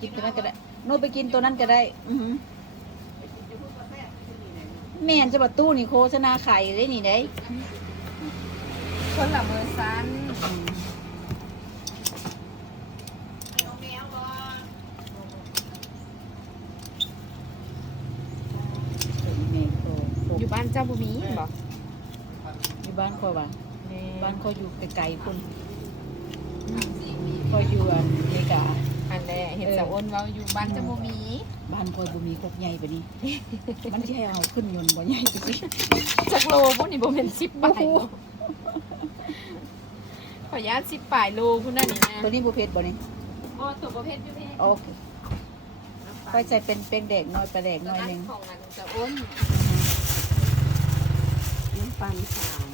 กินตัวนั้นก็ได้โน้ตไปกินตัวนั้นก็ได้แม่นจะบัดตู้นี่โฆษณาไข่ได้นี่ได้ คนละมือสั้นอยู่บ้านเจ้าบุมีบอก อยู่บ้านคอยว่าบ้านคอยอยู่ไกลๆพุ่นคอยอยู่อเมริกา อันแรกเห็นสาวอ้นว่าอยู่บ้านเจ้าบุมี บ้านคอยบ่มีครกใหญ่ปะนี้ มันสิให้เอาขึ้นยนต์บ่ใหญ่สิ จักโลพวกนี้บ่เป็น10 บาทขออนุญาต10 บาทโลพุ่นนั่นนี่นะ ตัวนี้บ่เผ็ดบ่นี่ อ๋อตัวประเภทอยู่เพศ โอเคไปใส่เป็นแดกน้อยปลาแดกน้อยนึง ของอันสาวอ้น น้ำปันสาว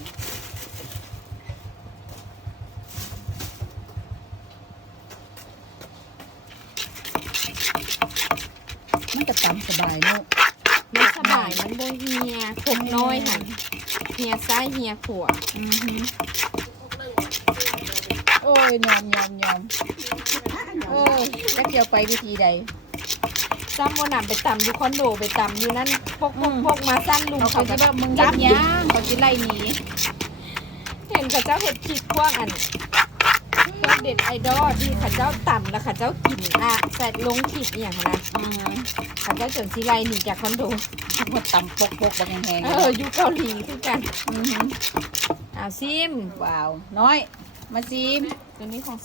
มันก็ตำสบายเนาะ มันสบายมันบ่เฮียขมน้อยหั่นเฮียซ้ายเฮียขวา โอ้ยยอมโอ้ยจักเดียวไปวิธีใด ซ้ำบ่นำไปตำอยู่คอนโดไปตำอยู่นั่นพกมาสั้นลุง เขา เขา คิ จะ ดว่ามึงจับย่างเขาสิไล่หนี เห็นเขาเจ้าเห็ดคลิปพวกอันพวกเด็ดไอดอลที่เขาเจ้าต่ำแล้วเขาเจ้ากินอ่ะใส่ลงคลิปอหย่างนะเขาเจ้าจนสิไลหนีจากคอนโด หมดตำปกบ่แห้ง อยู่เกาหลีคือกันซิม ว้าวน้อยมาซิม ตัวนี้ของ